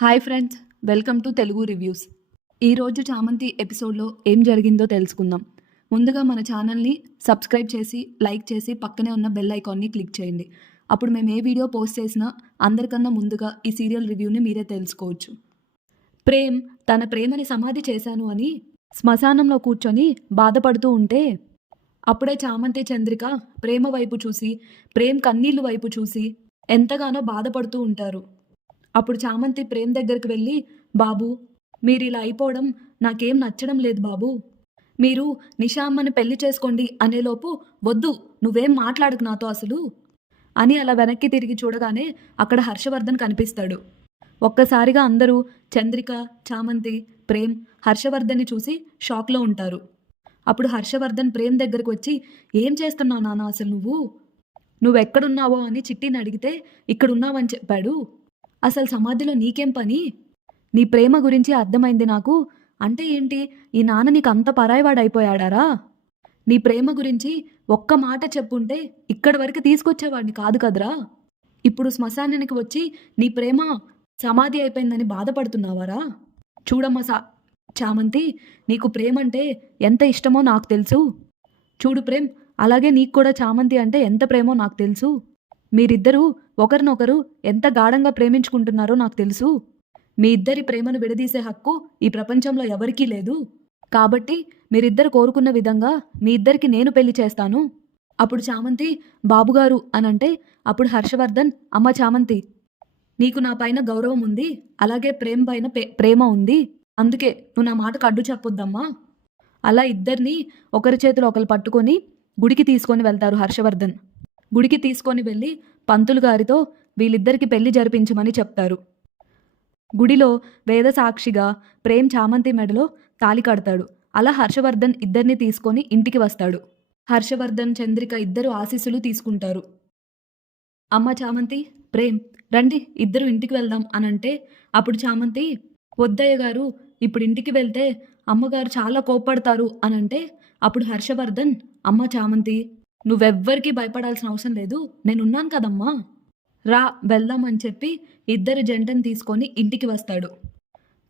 Hi friends, welcome to Telugu reviews. ఈరోజు చామంతి ఎపిసోడ్లో ఏం జరిగిందో తెలుసుకుందాం. ముందుగా మన ఛానల్ని సబ్స్క్రైబ్ చేసి లైక్ చేసి పక్కనే ఉన్న బెల్ ఐకాన్ని క్లిక్ చేయండి. అప్పుడు మేము ఏ వీడియో పోస్ట్ చేసినా అందరికన్నా ముందుగా ఈ సీరియల్ రివ్యూని మీరే తెలుసుకోవచ్చు. ప్రేమ్ తన ప్రేమని సమాధి చేశాను అని శ్మశానంలో కూర్చొని బాధపడుతూ ఉంటే అప్పుడే చామంతి చంద్రిక ప్రేమ వైపు చూసి ప్రేమ్ కన్నీళ్ళు వైపు చూసి ఎంతగానో బాధపడుతూ ఉంటారు. అప్పుడు చామంతి ప్రేమ్ దగ్గరికి వెళ్ళి, బాబు మీరు ఇలా అయిపోవడం నాకేం నచ్చడం లేదు బాబు. మీరు నిషా అమ్మని పెళ్లి చేసుకోండి అనేలోపు వద్దు నువ్వేం మాట్లాడకు నాతో అసలు అని అలా వెనక్కి తిరిగి చూడగానే అక్కడ హర్షవర్ధన్ కనిపిస్తాడు. ఒక్కసారిగా అందరూ చంద్రిక, చామంతి, ప్రేమ్ హర్షవర్ధన్ని చూసి షాక్లో ఉంటారు. అప్పుడు హర్షవర్ధన్ ప్రేమ్ దగ్గరకు వచ్చి, ఏం చేస్తున్నావు నాన్న అసలు నువ్వెక్కడున్నావో అని చిట్టిని అడిగితే ఇక్కడున్నావని చెప్పాడు. అసలు సమాధిలో నీకేం పని? నీ ప్రేమ గురించి అర్థమైంది నాకు. అంటే ఏంటి, ఈ నాన్న నీకు అంత పరాయివాడైపోయాడారా? నీ ప్రేమ గురించి ఒక్క మాట చెప్పుంటే ఇక్కడి వరకు తీసుకొచ్చేవాడిని కాదు కదరా. ఇప్పుడు శ్మశానానికి వచ్చి నీ ప్రేమ సమాధి అయిపోయిందని బాధపడుతున్నావారా? చూడమ్మా చామంతి, నీకు ప్రేమ అంటే ఎంత ఇష్టమో నాకు తెలుసు. చూడు ప్రేమ్, అలాగే నీకు కూడా చామంతి అంటే ఎంత ప్రేమో నాకు తెలుసు. మీరిద్దరూ ఒకరినొకరు ఎంత గాఢంగా ప్రేమించుకుంటున్నారో నాకు తెలుసు. మీ ఇద్దరి ప్రేమను విడదీసే హక్కు ఈ ప్రపంచంలో ఎవరికీ లేదు. కాబట్టి మీరిద్దరు కోరుకున్న విధంగా మీ ఇద్దరికి నేను పెళ్లి చేస్తాను. అప్పుడు చామంతి, బాబుగారు అనంటే అప్పుడు హర్షవర్ధన్, అమ్మ చామంతి, నీకు నా పైన గౌరవం ఉంది, అలాగే ప్రేమ పైన ప్రేమ ఉంది. అందుకే నువ్వు నా మాటకు అడ్డు చెప్పొద్దమ్మా. అలా ఇద్దరిని ఒకరి చేతులు ఒకరు పట్టుకొని గుడికి తీసుకొని వెళ్తారు హర్షవర్ధన్. గుడికి తీసుకొని వెళ్ళి పంతులు గారితో వీళ్ళిద్దరికి పెళ్లి జరిపించమని చెప్తారు. గుడిలో వేద సాక్షిగా ప్రేమ్ చామంతి మెడలో తాళి కడతాడు. అలా హర్షవర్ధన్ ఇద్దరిని తీసుకొని ఇంటికి వస్తాడు. హర్షవర్ధన్, చంద్రిక ఇద్దరు ఆశీస్సులు తీసుకుంటారు. అమ్మ చామంతి, ప్రేమ్ రండి ఇద్దరు ఇంటికి వెళ్దాం అనంటే అప్పుడు చామంతి, వద్దయ్య గారు ఇప్పుడు ఇంటికి వెళ్తే అమ్మగారు చాలా కోప్పడతారు అనంటే అప్పుడు హర్షవర్ధన్, అమ్మ చామంతి నువ్వెవ్వరికీ భయపడాల్సిన అవసరం లేదు, నేనున్నాను కదమ్మా, రా వెళ్దామని చెప్పి ఇద్దరు జంటను తీసుకొని ఇంటికి వస్తాడు.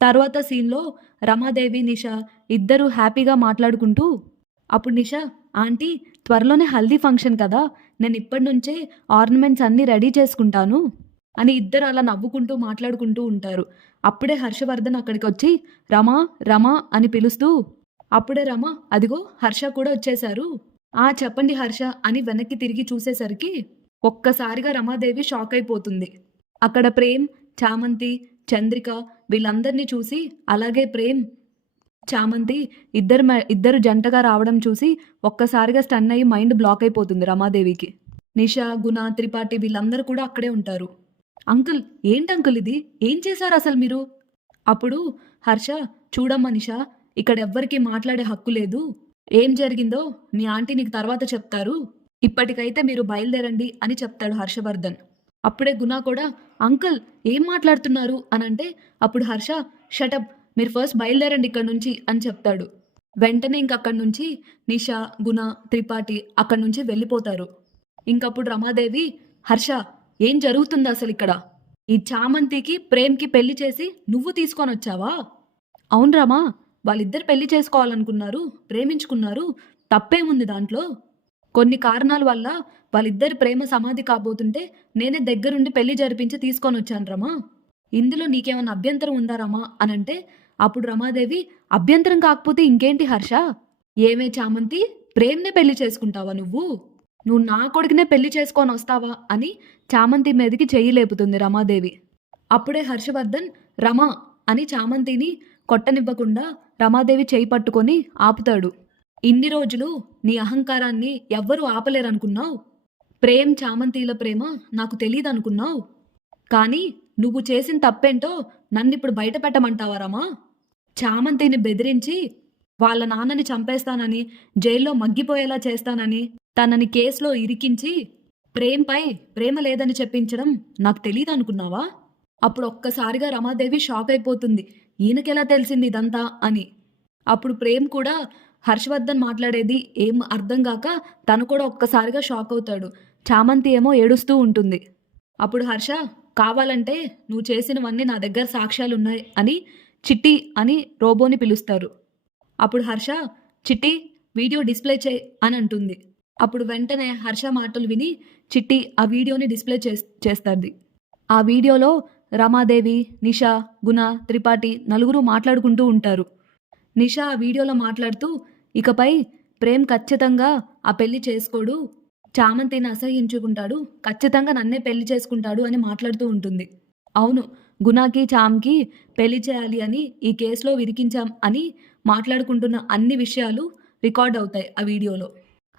తర్వాత సీన్లో రమాదేవి, నిషా ఇద్దరు హ్యాపీగా మాట్లాడుకుంటూ, అప్పుడు నిషా, ఆంటీ త్వరలోనే హల్దీ ఫంక్షన్ కదా, నేను ఇప్పటి నుంచే ఆర్నమెంట్స్ అన్నీ రెడీ చేసుకుంటాను అని ఇద్దరు అలా నవ్వుకుంటూ మాట్లాడుకుంటూ ఉంటారు. అప్పుడే హర్షవర్ధన్ అక్కడికి వచ్చి రమా రమా అని పిలుస్తూ, అప్పుడే రమ, అదిగో హర్ష కూడా వచ్చేశారు, చెప్పండి హర్ష అని వెనక్కి తిరిగి చూసేసరికి ఒక్కసారిగా రమాదేవి షాక్ అయిపోతుంది. అక్కడ ప్రేమ్, చామంతి, చంద్రిక వీళ్ళందరినీ చూసి, అలాగే ప్రేమ్, చామంతి ఇద్దరు జంటగా రావడం చూసి ఒక్కసారిగా స్టన్ అయ్యి మైండ్ బ్లాక్ అయిపోతుంది రమాదేవికి. నిషా, గుణ, త్రిపాఠి వీళ్ళందరూ కూడా అక్కడే ఉంటారు. అంకుల్ ఏంటి అంకుల్ ఇది, ఏం చేశారు అసలు మీరు? అప్పుడు హర్ష, చూడమ్మా నిషా, ఇక్కడ ఎవ్వరికీ మాట్లాడే హక్కు లేదు. ఏం జరిగిందో మీ ఆంటీ నీకు తర్వాత చెప్తారు, ఇప్పటికైతే మీరు బయలుదేరండి అని చెప్తాడు హర్షవర్ధన్. అప్పుడే గుణ కూడా, అంకుల్ ఏం మాట్లాడుతున్నారు అనంటే అప్పుడు హర్ష, షటప్, మీరు ఫస్ట్ బయలుదేరండి ఇక్కడ నుంచి అని చెప్తాడు. వెంటనే ఇంకక్కడి నుంచి నిషా, గుణ, త్రిపాఠి అక్కడి నుంచి వెళ్ళిపోతారు. ఇంకప్పుడు రమాదేవి, హర్ష ఏం జరుగుతుంది అసలు ఇక్కడ? ఈ చామంతికి ప్రేమ్కి పెళ్లి చేసి నువ్వు తీసుకొని వచ్చావా? అవును రామా, వాళ్ళిద్దరు పెళ్లి చేసుకోవాలనుకున్నారు, ప్రేమించుకున్నారు, తప్పేముంది దాంట్లో? కొన్ని కారణాల వల్ల వాళ్ళిద్దరి ప్రేమ సమాధి కాబోతుంటే నేనే దగ్గరుండి పెళ్లి జరిపించి తీసుకొని వచ్చాను రమా. ఇందులో నీకేమైనా అభ్యంతరం ఉందా రమా అనంటే అప్పుడు రమాదేవి, అభ్యంతరం కాకపోతే ఇంకేంటి హర్ష, ఏమే చామంతి, ప్రేమ్నే పెళ్లి చేసుకుంటావా నువ్వు నా కొడుకునే పెళ్లి చేసుకొని వస్తావా అని చామంతి మీదకి చెయ్యి లేపుతుంది రమాదేవి. అప్పుడే హర్షవర్ధన్ రమా అని చామంతిని కొట్టనివ్వకుండా రమాదేవి చేయి పట్టుకొని ఆపుతాడు. ఇన్ని రోజులు నీ అహంకారాన్ని ఎవ్వరూ ఆపలేరనుకున్నావు, ప్రేమ్ చామంతిల ప్రేమ నాకు తెలియదనుకున్నావు, కానీ నువ్వు చేసిన తప్పేంటో నన్నిప్పుడు బయట పెట్టమంటావా రమా? చామంతిని బెదిరించి వాళ్ళ నాన్నని చంపేస్తానని, జైల్లో మగ్గిపోయేలా చేస్తానని, తనని కేసులో ఇరికించి ప్రేమ్పై ప్రేమ లేదని చెప్పించడం నాకు తెలియదనుకున్నావా? అప్పుడు ఒక్కసారిగా రమాదేవి షాక్ అయిపోతుంది, ఈయనకెలా తెలిసింది ఇదంతా అని. అప్పుడు ప్రేమ్ కూడా హర్షవర్ధన్ మాట్లాడేది ఏం అర్థం కాక తను కూడా ఒక్కసారిగా షాక్ అవుతాడు. చామంతి ఏమో ఏడుస్తూ ఉంటుంది. అప్పుడు హర్ష, కావాలంటే నువ్వు చేసినవన్నీ నా దగ్గర సాక్ష్యాలున్నాయి అని చిట్టి అని రోబోని పిలుస్తారు. అప్పుడు హర్ష చిట్టి వీడియో డిస్ప్లే చేయి అని అంటుంది. అప్పుడు వెంటనే హర్ష మాటలు విని చిట్టి ఆ వీడియోని డిస్ప్లే చేస్తుంది. ఆ వీడియోలో రమాదేవి, నిషా, గుణ, త్రిపాఠి నలుగురు మాట్లాడుకుంటూ ఉంటారు. నిషా ఆ వీడియోలో మాట్లాడుతూ ఇకపై ప్రేమ్ ఖచ్చితంగా ఆ పెళ్లి చేసుకోడు, చామంతిని అసహ్యించుకుంటాడు, ఖచ్చితంగా నన్నే పెళ్లి చేసుకుంటాడు అని మాట్లాడుతూ ఉంటుంది. అవును, గుణకి చామ్కి పెళ్లి చేయాలి అని ఈ కేసులో విరికించాం అని మాట్లాడుకుంటున్న అన్ని విషయాలు రికార్డ్ అవుతాయి ఆ వీడియోలో.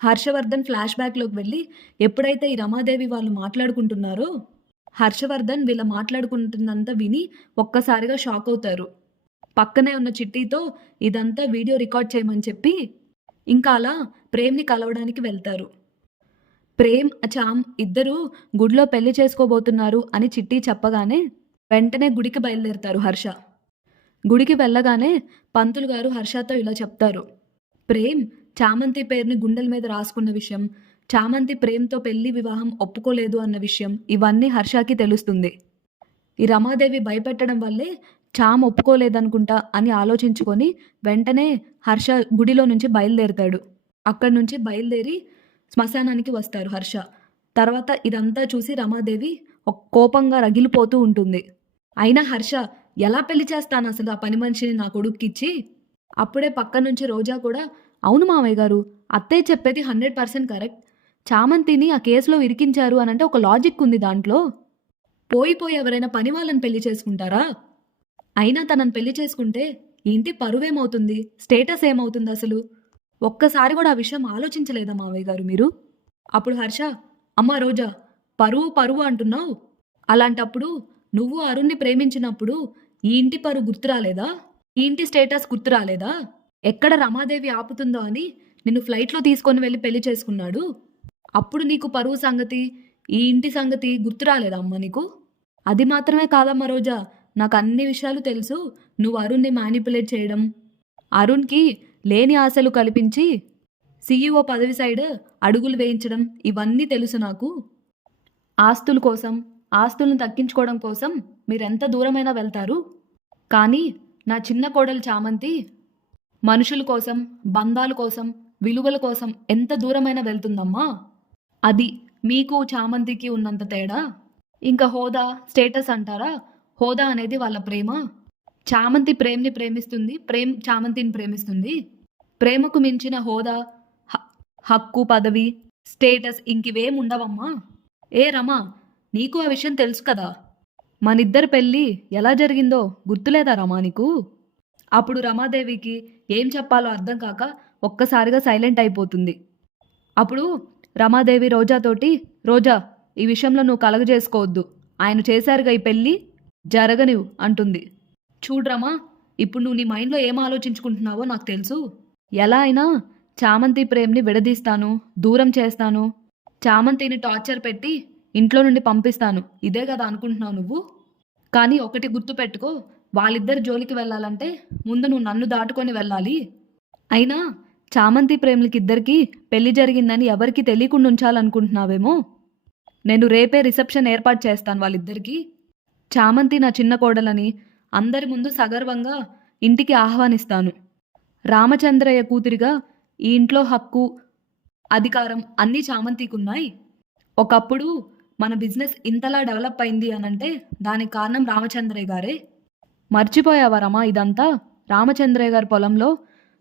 హర్షవర్ధన్ ఫ్లాష్ బ్యాక్లోకి వెళ్ళి ఎప్పుడైతే ఈ రమాదేవి వాళ్ళు మాట్లాడుకుంటున్నారో హర్షవర్ధన్ వీళ్ళ మాట్లాడుకుంటున్నంత విని ఒక్కసారిగా షాక్ అవుతారు. పక్కనే ఉన్న చిట్టితో ఇదంతా వీడియో రికార్డ్ చేయమని చెప్పి ఇంకా అలా ప్రేమ్ని కలవడానికి వెళ్తారు. ప్రేమ్, చామ్ ఇద్దరూ గుడిలో పెళ్లి చేసుకోబోతున్నారు అని చిట్టి చెప్పగానే వెంటనే గుడికి బయలుదేరుతారు హర్ష. గుడికి వెళ్ళగానే పంతులు గారు హర్షతో ఇలా చెప్తారు. ప్రేమ్ చామంతి పేరుని గుండెల మీద రాసుకున్న విషయం, చామంతి ప్రేమ్తో పెళ్లి వివాహం ఒప్పుకోలేదు అన్న విషయం ఇవన్నీ హర్షకి తెలుస్తుంది. ఈ రమాదేవి భయపెట్టడం వల్లే చామ్ ఒప్పుకోలేదనుకుంటా అని ఆలోచించుకొని వెంటనే హర్ష గుడిలో నుంచి బయలుదేరుతాడు. అక్కడి నుంచి బయలుదేరి శ్మశానానికి వస్తారు హర్ష. తర్వాత ఇదంతా చూసి రమాదేవి కోపంగా రగిలిపోతూ ఉంటుంది. అయినా హర్ష ఎలా పెళ్లి చేస్తాను అసలు ఆ పని మనిషిని నా కొడుక్కిచ్చి? అప్పుడే పక్క నుంచి రోజా కూడా అవును మామయ్య గారు, అత్తయ్య చెప్పేది 100% కరెక్ట్. చామంతిని ఆ కేసులో ఇరికించారు అనంటే ఒక లాజిక్ ఉంది దాంట్లో. పోయి ఎవరైనా పని వాళ్ళని పెళ్లి చేసుకుంటారా? అయినా తనని పెళ్లి చేసుకుంటే ఇంటి పరువేమవుతుంది, స్టేటస్ ఏమవుతుంది అసలు? ఒక్కసారి కూడా ఆ విషయం ఆలోచించలేదా మావయ్య గారు మీరు? అప్పుడు హర్ష అమ్మా రోజా, పరువు అంటున్నావు, అలాంటప్పుడు నువ్వు అరుణ్ని ప్రేమించినప్పుడు ఈ ఇంటి పరువు గుర్తు రాలేదా? ఈ ఇంటి స్టేటస్ గుర్తు రాలేదా? ఎక్కడ రమాదేవి ఆపుతుందో అని నిన్ను ఫ్లైట్లో తీసుకొని వెళ్ళి పెళ్లి చేసుకున్నాడు. అప్పుడు నీకు పరువు సంగతి, ఈ ఇంటి సంగతి గుర్తు రాలేదా అమ్మ నీకు? అది మాత్రమే కాదమ్మా రోజా, నాకు అన్ని విషయాలు తెలుసు. నువ్వు అరుణ్ని మ్యానిపులేట్ చేయడం, అరుణ్కి లేని ఆశలు కల్పించి సీఈఓ పదవి సైడ్ అడుగులు వేయించడం ఇవన్నీ తెలుసు నాకు. ఆస్తుల కోసం, ఆస్తులను తగ్గించుకోవడం కోసం మీరెంత దూరమైనా వెళ్తారు. కానీ నా చిన్న కోడలు చామంతి మనుషుల కోసం, బంధాల కోసం, విలువల కోసం ఎంత దూరమైనా వెళ్తుందమ్మా. అది మీకు చామంతికి ఉన్నంత తేడా. ఇంకా హోదా, స్టేటస్ అంటారా? హోదా అనేది వాళ్ళ ప్రేమ. చామంతి ప్రేమ్ని ప్రేమిస్తుంది, ప్రేమ్ చామంతిని ప్రేమిస్తుంది. ప్రేమకు మించిన హోదా, హక్కు, పదవి, స్టేటస్ ఇంకివేం ఉండవమ్మా. ఏ రమా, నీకు ఆ విషయం తెలుసు కదా. మనిద్దరి పెళ్ళి ఎలా జరిగిందో గుర్తులేదా రమా నీకు? అప్పుడు రమాదేవికి ఏం చెప్పాలో అర్థం కాక ఒక్కసారిగా సైలెంట్ అయిపోతుంది. అప్పుడు రమాదేవి రోజాతోటి రోజా, ఈ విషయంలో నువ్వు కలగజేసుకోవద్దు, ఆయన చేశారుగా ఈ పెళ్ళి, జరగనివు అంటుంది. చూడ్రమా, ఇప్పుడు నువ్వు నీ మైండ్లో ఏం ఆలోచించుకుంటున్నావో నాకు తెలుసు. ఎలా అయినా చామంతి ప్రేమ్ని విడదీస్తాను, దూరం చేస్తాను, చామంతిని టార్చర్ పెట్టి ఇంట్లో నుండి పంపిస్తాను, ఇదే కదా అనుకుంటున్నావు నువ్వు. కానీ ఒకటి గుర్తుపెట్టుకో, వాళ్ళిద్దరి జోలికి వెళ్ళాలంటే ముందు నువ్వు నన్ను దాటుకొని వెళ్ళాలి. అయినా చామంతి ప్రేమికిద్దరికీ పెళ్లి జరిగిందని ఎవరికి తెలియకుండా ఉంచాలనుకుంటున్నావేమో. నేను రేపే రిసెప్షన్ ఏర్పాటు చేస్తాను వాళ్ళిద్దరికీ. చామంతి నా చిన్న కోడలని అందరి ముందు సగర్వంగా ఇంటికి ఆహ్వానిస్తాను. రామచంద్రయ్య కూతురిగా ఈ ఇంట్లో హక్కు, అధికారం అన్నీ చామంతికి ఉన్నాయి. ఒకప్పుడు మన బిజినెస్ ఇంతలా డెవలప్ అయింది అనంటే దానికి కారణం రామచంద్రయ్య గారే. మర్చిపోయావా రమా ఇదంతా? రామచంద్రయ్య గారి పొలంలో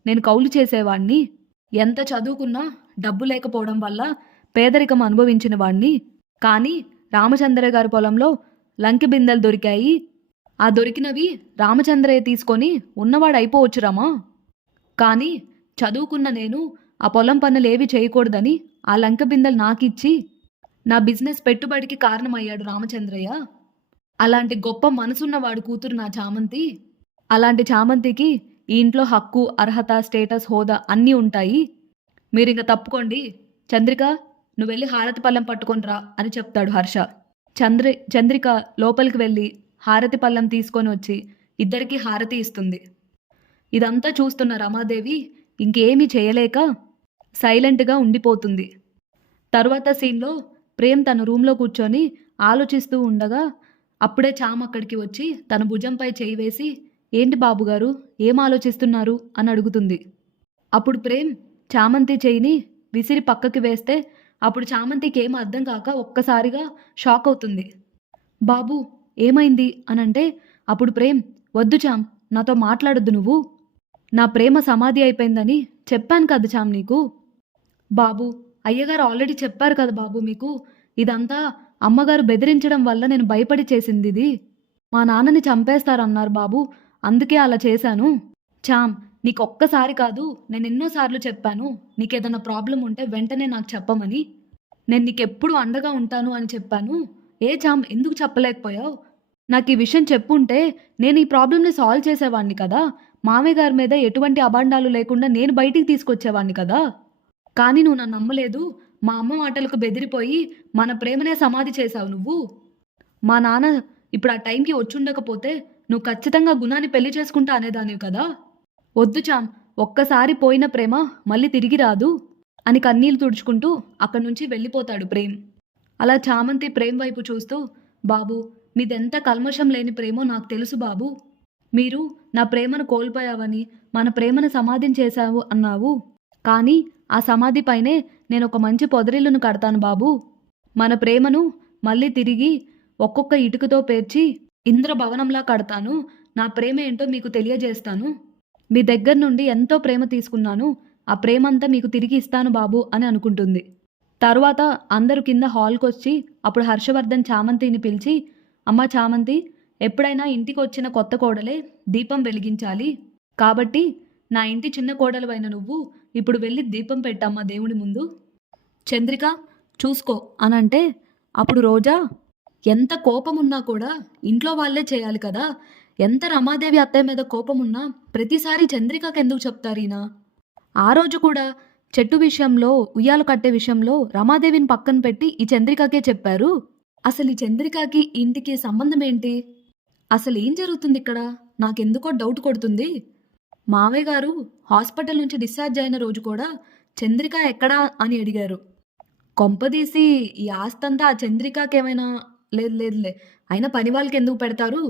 నేను కౌలు చేసేవాణ్ణి. ఎంత చదువుకున్నా డబ్బు లేకపోవడం వల్ల పేదరికం అనుభవించిన వాణ్ణి. కానీ రామచంద్రయ్య గారి పొలంలో లంకి బిందెలు దొరికాయి. ఆ దొరికినవి రామచంద్రయ్య తీసుకొని ఉన్నవాడు అయిపోవచ్చు రమా. కానీ చదువుకున్న నేను ఆ పొలం పనులు ఏవి చేయకూడదని ఆ లంక బిందెలు నాకిచ్చి నా బిజినెస్ పెట్టుబడికి కారణమయ్యాడు రామచంద్రయ్య. అలాంటి గొప్ప మనసున్నవాడు కూతురు నా చామంతి. అలాంటి చామంతికి ఈ ఇంట్లో హక్కు, అర్హత, స్టేటస్, హోదా అన్నీ ఉంటాయి. మీరింక తప్పుకోండి. చంద్రిక, నువ్వు వెళ్ళి హారతి పళ్ళెం పట్టుకొని రా అని చెప్తాడు హర్ష. చంద్రిక లోపలికి వెళ్ళి హారతి పళ్ళెం తీసుకొని వచ్చి ఇద్దరికీ హారతి ఇస్తుంది. ఇదంతా చూస్తున్న రమాదేవి ఇంకేమీ చేయలేక సైలెంట్గా ఉండిపోతుంది. తరువాత సీన్లో ప్రేమ్ తన రూమ్లో కూర్చొని ఆలోచిస్తూ ఉండగా అప్పుడే చామ్ అక్కడికి వచ్చి తన భుజంపై చేయి వేసి, ఏంటి బాబుగారు, ఏం ఆలోచిస్తున్నారు అని అడుగుతుంది. అప్పుడు ప్రేమ్ చామంతి చేయిని విసిరి పక్కకి వేస్తే అప్పుడు చామంతికి ఏం అర్థం కాక ఒక్కసారిగా షాక్ అవుతుంది. బాబు ఏమైంది అనంటే అప్పుడు ప్రేమ్, వద్దు చామ్, నాతో మాట్లాడొద్దు నువ్వు. నా ప్రేమ సమాధి అయిపోయిందని చెప్పాను కదా చామ్ నీకు. బాబు అయ్యగారు ఆల్రెడీ చెప్పారు కదా బాబు మీకు. ఇదంతా అమ్మగారు బెదిరించడం వల్ల నేను భయపడి చేసింది ఇది. మా నాన్నని చంపేస్తారన్నారు బాబు, అందుకే అలా చేశాను. చామ్ నీకొక్కసారి కాదు, నేను ఎన్నోసార్లు చెప్పాను నీకేదన్నా ప్రాబ్లం ఉంటే వెంటనే నాకు చెప్పమని. నేను నీకెప్పుడు అండగా ఉంటాను అని చెప్పాను. ఏ చామ్ ఎందుకు చెప్పలేకపోయావు? నాకు ఈ విషయం చెప్పుంటే నేను ఈ ప్రాబ్లమ్ని సాల్వ్ చేసేవాడిని కదా. మామయ్య గారి మీద ఎటువంటి అభాండాలు లేకుండా నేను బయటికి తీసుకొచ్చేవాడిని కదా. కానీ నువ్వు నన్ను నమ్మలేదు. మా అమ్మ మాటలకు బెదిరిపోయి మన ప్రేమనే సమాధి చేశావు నువ్వు. మా నాన్న ఇప్పుడు ఆ టైంకి వచ్చుండకపోతే నువ్వు ఖచ్చితంగా గుణాన్ని పెళ్లి చేసుకుంటా అనేదానివి కదా. వద్దు చామ్, ఒక్కసారి పోయిన ప్రేమ మళ్ళీ తిరిగి రాదు అని కన్నీళ్లు తుడుచుకుంటూ అక్కడి నుంచి వెళ్ళిపోతాడు ప్రేమ్. అలా చామంతి ప్రేమ్ వైపు చూస్తూ, బాబు మీదెంత కల్మషం లేని ప్రేమో నాకు తెలుసు బాబు. మీరు నా ప్రేమను కోల్పోయావని మన ప్రేమను సమాధించేశావు అన్నావు. కానీ ఆ సమాధి పైనే నేను ఒక మంచి పొదరిల్లును కడతాను బాబు. మన ప్రేమను మళ్ళీ తిరిగి ఒక్కొక్క ఇటుకతో పేర్చి ఇంద్రభవనంలా కడతాను. నా ప్రేమ ఏంటో మీకు తెలియజేస్తాను. మీ దగ్గర నుండి ఎంతో ప్రేమ తీసుకున్నాను. ఆ ప్రేమంతా మీకు తిరిగి ఇస్తాను బాబు అని అనుకుంటుంది. తరువాత అందరూ కింద హాల్కి వచ్చి అప్పుడు హర్షవర్ధన్ చామంతిని పిలిచి, అమ్మ చామంతి, ఎప్పుడైనా ఇంటికి వచ్చిన కొత్త కోడలే దీపం వెలిగించాలి. కాబట్టి నా ఇంటి చిన్న కోడలువైన నువ్వు ఇప్పుడు వెళ్ళి దీపం పెట్టమ్మా దేవుడి ముందు. చంద్రిక చూసుకో అనంటే అప్పుడు రోజా, ఎంత కోపమున్నా కూడా ఇంట్లో వాళ్ళే చేయాలి కదా. ఎంత రమాదేవి అత్తయ్య మీద కోపమున్నా ప్రతిసారి చంద్రికకి ఎందుకు చెప్తారీనా? ఆ రోజు కూడా చెట్టు విషయంలో, ఉయ్యాలు కట్టే విషయంలో రమాదేవిని పక్కన పెట్టి ఈ చంద్రికకే చెప్పారు. అసలు ఈ చంద్రికకి ఇంటికి సంబంధం ఏంటి? అసలు ఏం జరుగుతుంది ఇక్కడ? నాకెందుకో డౌట్ కొడుతుంది. మావయ్య గారు హాస్పిటల్ నుంచి డిశ్చార్జ్ అయిన రోజు కూడా చంద్రిక ఎక్కడా అని అడిగారు. కొంపదీసి ఈ ఆస్తంతా ఆ చంద్రికకేమైనా? లేదులే, అయినా పని వాళ్ళకి ఎందుకు పెడతారు?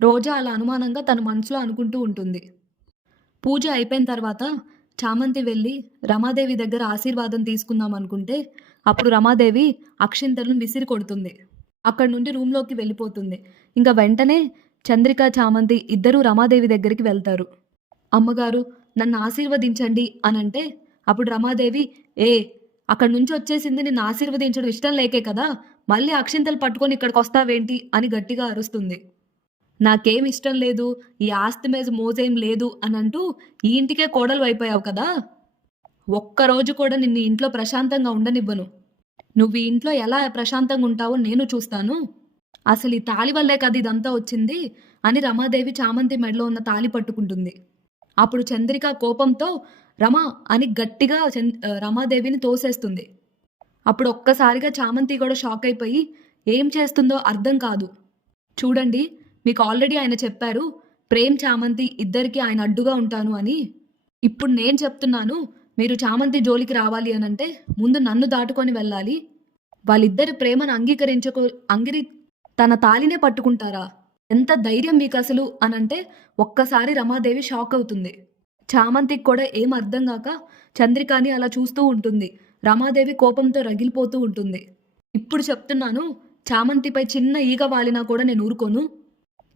రోజా అలా అనుమానంగా తన మనసులో అనుకుంటూ ఉంటుంది. పూజ అయిపోయిన తర్వాత చామంతి వెళ్ళి రమాదేవి దగ్గర ఆశీర్వాదం తీసుకుందాం అనుకుంటే అప్పుడు రమాదేవి అక్షింతలను విసిరి కొడుతుంది. అక్కడి నుండి రూమ్లోకి వెళ్ళిపోతుంది. ఇంకా వెంటనే చంద్రిక చామంతి ఇద్దరూ రమాదేవి దగ్గరికి వెళ్తారు. అమ్మగారు నన్ను ఆశీర్వదించండి అనంటే అప్పుడు రమాదేవి, అక్కడి నుంచి వచ్చేసింది నిన్ను ఆశీర్వదించడం ఇష్టం లేకే కదా, మళ్ళీ అక్షింతలు పట్టుకొని ఇక్కడికి వస్తావేంటి అని గట్టిగా అరుస్తుంది. నాకేం ఇష్టం లేదు, ఈ ఆస్తి మీద మోజేం లేదు అని అంటూ ఈ ఇంటికే కోడలు అయిపోయావు కదా. ఒక్కరోజు కూడా నిన్ను ఇంట్లో ప్రశాంతంగా ఉండనివ్వను. నువ్వు ఈ ఇంట్లో ఎలా ప్రశాంతంగా ఉంటావో నేను చూస్తాను. అసలు ఈ తాళి వల్లే కదా ఇదంతా వచ్చింది అని రమాదేవి చామంతి మెడలో ఉన్న తాళి పట్టుకుంటుంది. అప్పుడు చంద్రిక కోపంతో రమా అని గట్టిగా రమాదేవిని తోసేస్తుంది. అప్పుడు ఒక్కసారిగా చామంతి కూడా షాక్ అయిపోయి ఏం చేస్తుందో అర్థం కాదు. చూడండి, మీకు ఆల్రెడీ ఆయన చెప్పారు ప్రేమ్ చామంతి ఇద్దరికి ఆయన అడ్డుగా ఉంటాను అని. ఇప్పుడు నేను చెప్తున్నాను, మీరు చామంతి జోలికి రావాలి అనంటే ముందు నన్ను దాటుకొని వెళ్ళాలి. వాళ్ళిద్దరి ప్రేమను తన తాలినే పట్టుకుంటారా? ఎంత ధైర్యం మీకు అసలు అనంటే ఒక్కసారి రమాదేవి షాక్ అవుతుంది. చామంతికి కూడా ఏం అర్థం కాక చంద్రికాని అలా చూస్తూ ఉంటుంది. రమాదేవి కోపంతో రగిలిపోతూ ఉంటుంది. ఇప్పుడు చెప్తున్నాను, చామంతిపై చిన్న ఈగ వాలినా కూడా నేను ఊరుకోను.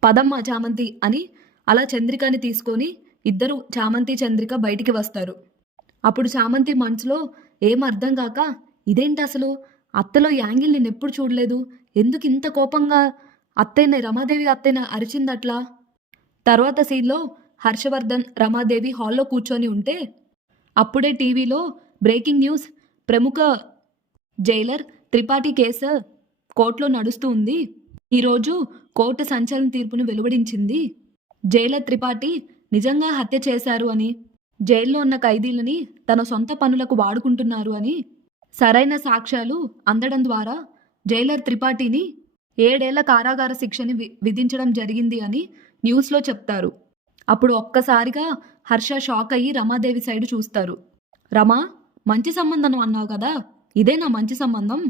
పదమ్మా చామంతి అని అలా చంద్రికని తీసుకొని ఇద్దరు చామంతి చంద్రిక బయటికి వస్తారు. అప్పుడు చామంతి మనసులో ఏం అర్థం కాక, ఇదేంటి అసలు అత్తలో యాంగిల్ నేను ఎప్పుడు చూడలేదు, ఎందుకు ఇంత కోపంగా అత్తయ్య రమాదేవి అత్తయ్య అరిచిందట్లా. తర్వాత సీన్లో హర్షవర్ధన్ రమాదేవి హాల్లో కూర్చొని ఉంటే అప్పుడే టీవీలో బ్రేకింగ్ న్యూస్, ప్రముఖ జైలర్ త్రిపాఠి కేసు కోర్టులో నడుస్తూ ఉంది. ఈరోజు కోర్టు సంచలన తీర్పును వెలువడించింది. జైలర్ త్రిపాఠి నిజంగా హత్య చేశారు అని, జైల్లో ఉన్న ఖైదీలని తన సొంత పనులకు వాడుకుంటున్నారు అని సరైన సాక్ష్యాలు అందడం ద్వారా జైలర్ త్రిపాఠిని 7 ఏళ్ల కారాగార శిక్షని విధించడం జరిగింది అని న్యూస్లో చెప్తారు. అప్పుడు ఒక్కసారిగా హర్ష షాక్ అయ్యి రమాదేవి సైడ్ చూస్తారు. రమా, మంచి సంబంధం అన్నావు కదా, ఇదే నా మంచి సంబంధం?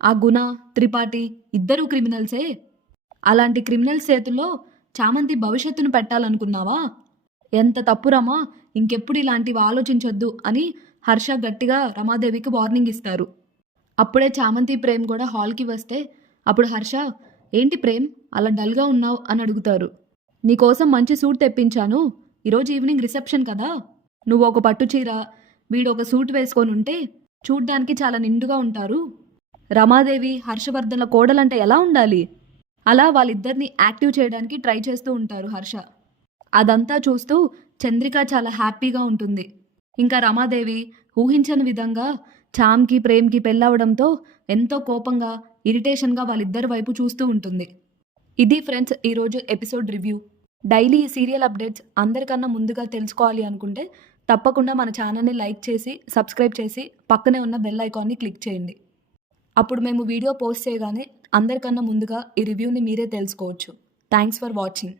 ఆ గుణ త్రిపాఠి ఇద్దరూ క్రిమినల్సే. అలాంటి క్రిమినల్స్ చేతుల్లో చామంతి భవిష్యత్తును పెట్టాలనుకున్నావా? ఎంత తప్పు రమా! ఇంకెప్పుడు ఇలాంటివి ఆలోచించొద్దు అని హర్ష గట్టిగా రమాదేవికి వార్నింగ్ ఇస్తారు. అప్పుడే చామంతి, ప్రేమ్ కూడా హాల్‌కి వస్తే అప్పుడు హర్ష, "ఏంటి ప్రేమ్ అలా డల్‌గా ఉన్నావు?" అని అడుగుతారు. "నీకోసం మంచి సూట్ తెప్పించాను. ఈరోజు ఈవినింగ్ రిసెప్షన్ కదా! నువ్వు ఒక పట్టు చీర, వీడు ఒక సూట్ వేసుకొనుంటే చూడ్డానికి చాలా నిండుగా ఉంటారు. రమాదేవి, హర్షవర్ధన్‌ల కోడలంటే ఎలా ఉండాలి?" అలా వాళ్ళిద్దరిని యాక్టివ్ చేయడానికి ట్రై చేస్తూ ఉంటారు హర్ష. అదంతా చూస్తూ చంద్రిక చాలా హ్యాపీగా ఉంటుంది. ఇంకా రమాదేవి ఊహించని విధంగా చామ్‌కి, ప్రేమ్‌కి పెళ్లవ్వడంతో ఎంతో కోపంగా, ఇరిటేషన్‌గా వాళ్ళిద్దరి వైపు చూస్తూ ఉంటుంది. ఇది ఫ్రెండ్స్ ఈరోజు ఎపిసోడ్ రివ్యూ. డైలీ ఈ సీరియల్ అప్డేట్స్ అందరికన్నా ముందుగా తెలుసుకోవాలి అనుకుంటే తప్పకుండా మన ఛానల్‌ని లైక్ చేసి, సబ్స్క్రైబ్ చేసి పక్కనే ఉన్న బెల్ ఐకాన్‌ని క్లిక్ చేయండి. అప్పుడు మేము వీడియో పోస్ట్ చేయగానే అందరికన్నా ముందుగా ఈ రివ్యూని మీరే తెలుసుకోవచ్చు. Thanks for watching.